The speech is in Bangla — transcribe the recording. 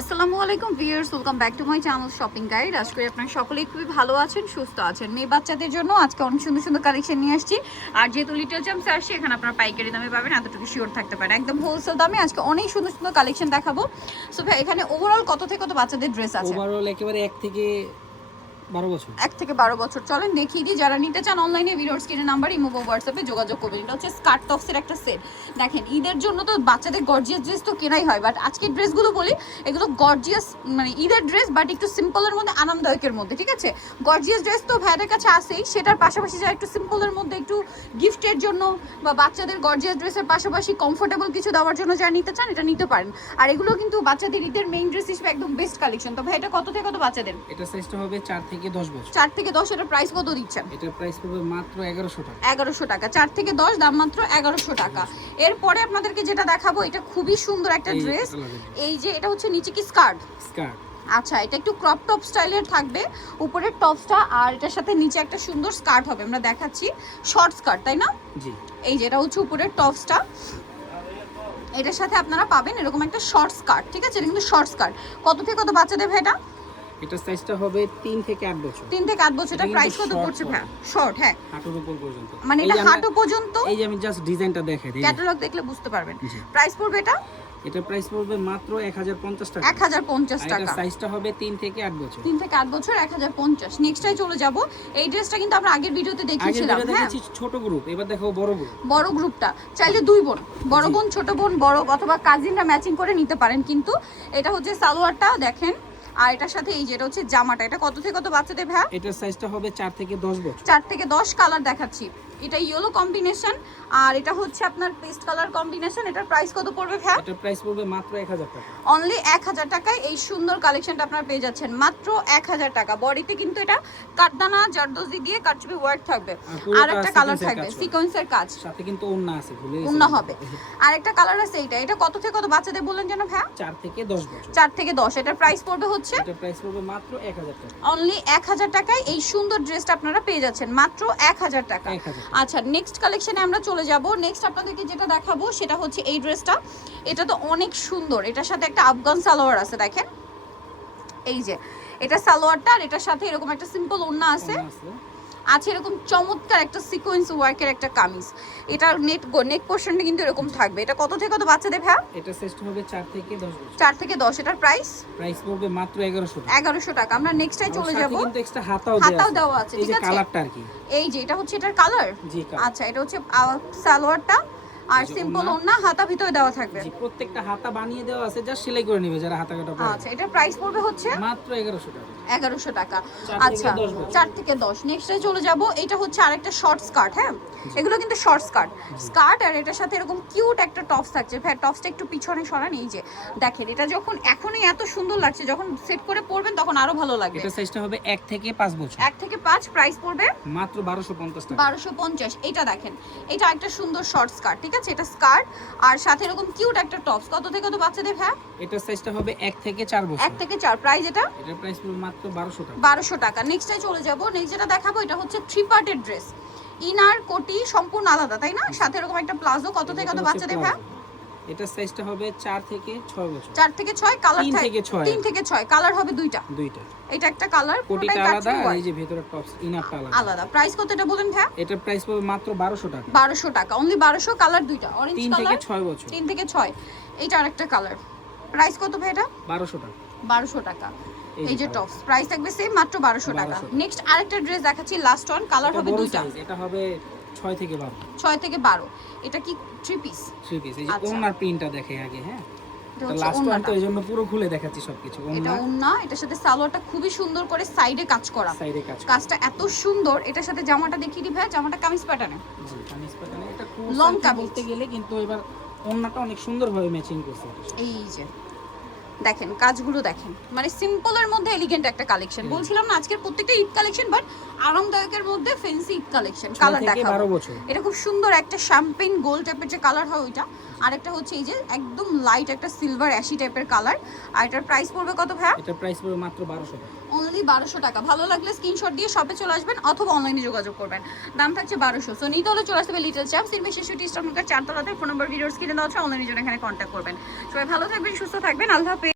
আসসালামু আলাইকুম viewers, welcome back to my channel shopping guide. আশা করি আপনারা সকলেই খুবই ভালো আছেন, সুস্থ আছেন। মেয়ে বাচ্চাদের জন্য আজকে অনেক সুন্দর সুন্দর কালেকশন নিয়ে আসছি। আর যেহেতু লিটল চ্যাম্পস আসছে, এখানে আপনারা পাইকারি দামে পাবেন, এতটুকু শিওর থাকতে পারেন। একদম হোলসেল দামে আজকে অনেক সুন্দর সুন্দর কালেকশন দেখাবো। সো ভাই, এখানে ওভারঅল কত থেকে কত বাচ্চাদের ড্রেস আছে? ওভারঅল একেবারে 1 থেকে 12 বছর। 1 থেকে 12 বছর। চলেন দেখিয়ে দিই। যারা নিতে চান অনলাইনে ভিডিওর স্ক্রিনে নাম্বার, ইমো বা হোয়াটসঅ্যাপে যোগাযোগ করবেন। এটা হচ্ছে স্কার্ট টপসের একটা সেট। দেখেন, ঈদের জন্য তো বাচ্চাদের গর্জিয়াস ড্রেস তো কেনাই হয়, বাট আজকের ড্রেসগুলো বলি এগুলো গর্জিয়াস, মানে ঈদের ড্রেস বাট একটু সিম্পলের মধ্যে, আরামদায়কের মধ্যে। ঠিক আছে, গর্জিয়াস ড্রেস তো ভাইদের কাছে আসেই, সেটার পাশাপাশি যারা একটু সিম্পলের মধ্যে, একটু গিফটের জন্য বা বাচ্চাদের গর্জিয়াস ড্রেসের পাশাপাশি কমফোর্টেবল কিছু দেওয়ার জন্য যারা নিতে চান, এটা নিতে পারেন। আর এগুলো কিন্তু বাচ্চাদের ঈদের মেইন ড্রেস হিসেবে একদম বেস্ট কালেকশন। তো ভাই, এটা কত থেকে কত বাচ্চাদের? এটা সাইজটা হবে 4 থেকে 10 বছর। 4 থেকে 10। এটার প্রাইস কত দিচ্ছেন? এটার প্রাইস পড়বে মাত্র 1100 টাকা। 1100 টাকা। 4 থেকে 10, দাম মাত্র 1100 টাকা। এরপরে আপনাদেরকে যেটা দেখাবো, এটা খুবই সুন্দর একটা ড্রেস। এই যে এটা হচ্ছে নিচে কি স্কার্ট? স্কার্ট। আচ্ছা, এটা একটু ক্রপ টপ স্টাইলের থাকবে, উপরের টপসটা, আর এটার সাথে নিচে একটা সুন্দর স্কার্ট হবে। আমরা দেখাচ্ছি শর্ট স্কার্ট, তাই না? জি। এই যে এটা হচ্ছে উপরের টপসটা, এটার সাথে আপনারা পাবেন এরকম একটা শর্ট স্কার্ট। ঠিক আছে, এটা কিন্তু শর্ট স্কার্ট। কত থেকে কত বাচ্চাদের ভাই এটা? এটা সাইজটা হবে 3 থেকে 8 বছর। 3 থেকে 8 বছর। এটা প্রাইস কত পড়ছে ভাই? শর্ট, হ্যাঁ, হাঁটুর উপর পর্যন্ত। মানে এটা হাঁটু পর্যন্ত। এই যে আমি জাস্ট ডিজাইনটা দেখাই দিই, ক্যাটালগ দেখলে বুঝতে পারবেন। প্রাইস পড়বে এটা? এটা প্রাইস পড়বে মাত্র 1050 টাকা। 1050 টাকা। এটা সাইজটা হবে 3 থেকে 8 বছর। 3 থেকে 8 বছর, 1050। নেক্সটটাই চলে যাব। এই ড্রেসটা কিন্তু আমরা আগের ভিডিওতে দেখিয়েছিলাম। আগে হ্যাঁ, দেখাচ্ছি ছোট গ্রুপ, এবার দেখো বড় গ্রুপ। বড় গ্রুপটা চাইলে দুই বোন, বড় বোন, ছোট বোন, বড় অথবা কাজিনরা ম্যাচিং করে নিতে পারেন। কিন্তু এটা হচ্ছে সালোয়ারটা দেখেন, আর এটার সাথে এই যে এটা হচ্ছে জামাটা। এটা কত থেকে কত বাচ্চাদের ভাই? এটার সাইজটা হবে 4 থেকে 10 বছর। 4 থেকে 10। কালার দেখাচ্ছি। এটা ইয়েলো কম্বিনেশন, আর এটা হচ্ছে আপনার পেস্ট কালার কম্বিনেশন। এটার প্রাইস কত পড়বে ভাই? এটার প্রাইস পড়বে মাত্র 1000 টাকা। অনলি 1000 টাকায় এই সুন্দর কালেকশনটা আপনারা পেয়ে যাচ্ছেন মাত্র 1000 টাকা। বডিতে কিন্তু এটা কাটদানা জারদোজি দিয়ে কাটচুপি ওয়ার্ক থাকবে, আর একটা কালার থাকবে সিকোয়েন্সের কাজ, সাথে কিন্তু ওন্না আছে, ভুলে গেছি। ওন্না হবে। আর একটা কালার আছে এইটা। এটা কত থেকে কত বাচ্চাদের বললেন যেন ভাই? 4 থেকে 10 বছর। 4 থেকে 10। এটার প্রাইস পড়বে হচ্ছে, এটার প্রাইস পড়বে মাত্র 1000 টাকা। অনলি 1000 টাকায় এই সুন্দর ড্রেসটা আপনারা পেয়ে যাচ্ছেন মাত্র 1000 টাকা। 1000। আচ্ছা, নেক্সট কালেকশনে আমরা চলে যাব। নেক্সট আপনাদেরকে যেটা দেখাবো সেটা হচ্ছে এই ড্রেসটা। এটা তো অনেক সুন্দর। এটার সাথে একটা আফগান সালোয়ার আছে, দেখেন এই যে এটা সালোয়ারটা, আর এটার সাথে এরকম একটা সিম্পল ওড়না আছে, আছে এরকম চমৎকার একটা সিকোয়েন্স ওয়ার্কের একটা কামিজ। এটার নেক পোরশনটা কিন্তু এরকম থাকবে। এটা কত থেকে কত বাচ্চাদের ভাই? এটা সাইজটা হবে 4 থেকে 10 বছর। 4 থেকে 10। এটার প্রাইস পড়বে মাত্র 1100 টাকা। 1100 টাকা। আমরা নেক্সটটাই চলে যাব। সাথে কিন্তু এক্সট্রা হাতাও দেওয়া আছে। এই ঠিক যে আছে, কালারটা আর কি। এই যে এটা হচ্ছে এটার কালার। জি, কালার। আচ্ছা, এটা হচ্ছে সালোয়ারটা, আর সিম্পল ওড়না, হাতা ভিতরে দেওয়া থাকবে। জি, প্রত্যেকটা হাতা বানিয়ে দেওয়া আছে, জাস্ট সেলাই করে নেবে যারা হাতা কাটা পারে। আচ্ছা, এটা প্রাইস পড়বে হচ্ছে মাত্র 1100 টাকা। 1100 টাকা। 4 আচ্ছা, থেকে 10 বছর। 4 থেকে 10। নেক্সটে চলে যাব। এটা হচ্ছে আরেকটা শর্ট স্কার্ট। হ্যাঁ, এগুলো কিন্তু শর্ট স্কার্ট, আর এটার সাথে এরকম কিউট একটা টপস থাকছে। ভাই, টপসটা একটু পিছনে সরান। এই যে দেখেন, এটা যখন এখনই এত সুন্দর লাগছে, যখন সেট করে পরবেন তখন আরো ভালো লাগবে। এটা সাইজটা হবে 1 থেকে 5 বছর। 1 থেকে 5। প্রাইস পড়বে মাত্র 1250 টাকা। 1250। এটা দেখেন, এটা একটা সুন্দর শর্ট স্কার্ট। ঠিক আছে, এটা স্কার্ট আর সাথে এরকম কিউট একটা টপস। কত থেকে কত বাচ্চাদের ভাই? এটা সাইজটা হবে 1 থেকে 4 বছর। 1 থেকে 4। প্রাইস এটা? এটার প্রাইস পড়বে মাত্র 1200 টাকা। 1200 টাকা। নেক্সটে চলে যাব। নেক্সট যেটা দেখাবো এটা হচ্ছে 3 পার্টের ড্রেস। ইনার কোটি সম্পূর্ণ আলাদা, তাই না? সাথে এরকম একটা প্লাজো। কত থেকে কত বাচ্চাদের ভাই? এটার সাইজটা হবে 4 থেকে 6 বছর। 4 থেকে 6। কালার 3 থেকে 6। 3 থেকে 6। কালার হবে দুইটা। এটা একটা কালার, কোটিটা আলাদা, আর এই যে ভেতরের টপস ইনারটা আলাদা। প্রাইস কত এটা বলেন ভাই? এটার প্রাইস পড়বে মাত্র 1200 টাকা। 1200 টাকা। অনলি 1200। কালার দুইটা, অরেঞ্জ 3 কালার। থেকে 6 বছর। 3 থেকে 6। এটা আরেকটা কালার। প্রাইস কত ভাই এটা? 1200 টাকা। 1200 টাকা। এই যে টপস, প্রাইস থাকবে সেম, মাত্র 1200 টাকা। নেক্সট আরেকটা ড্রেস দেখাচ্ছি, লাস্ট ওয়ান। কালার হবে দুইটা। এটা হবে 6 থেকে 12। 6 থেকে 12। এটা কি 3 পিস? 3 পিস। এই যে ওনার প্রিন্টটা দেখে আগে। হ্যাঁ, এটা তো হচ্ছে লাস্ট ওয়ান ওন্নাটা। তো এইজন্য পুরো খুলে দেখাচ্ছি সবকিছু। এটা ওন্না, এটার সাথে সালোয়ারটা খুবই সুন্দর করে সাইডে কাজ করা। সাইডে কাজটা এত সুন্দর। এটার সাথে জামাটা দেখিয়ে দি ভাই। জামাটা কামিজ প্যাটার্নে। জি, কামিজ প্যাটার্নে। এটা খুব লং লং কামিজ বলতে গেলে, কিন্তু এবার ওন্নাটা অনেক সুন্দরভাবে ম্যাচিং করছে। এই যে দেখেন কাজগুলো দেখেন, মানে সিম্পলের মধ্যে এলিগেন্ট একটা কালেকশন। বলছিলাম না আজকের প্রত্যেকটা ঈদ কালেকশন, বাট আরামদায়কের মধ্যে ফ্যান্সি ঈদ কালেকশন। কালার দেখাবো। এটা খুব সুন্দর একটা শ্যাম্পেন গোল্ড টাইপের যে কালার হয় ওইটা, আর একটা হচ্ছে এই যে একদম লাইট একটা সিলভার অ্যাশি টাইপের কালার। আর এটার প্রাইস পড়বে কত ভাই? এটার প্রাইস পড়বে মাত্র 1200 টাকা। অনলি 1200 টাকা। ভালো লাগলে স্ক্রিনশট দিয়ে শপে চলে আসবেন অথবা অনলাইনে যোগাযোগ করবেন। দাম থাকছে 1200। সো নিতে হলে চলে আসবে লিটল চ্যাম্পস, ইনভেস্ট 4 তলাতে। ফোন নাম্বার ভিডিওস কিনে দেওয়া আছে। অনলাইনে জন্য এখানে কন্ট্যাক্ট করবেন। সবাই ভালো থাকবেন, সুস্থ থাকবেন। আল্লাহ হাফেজ।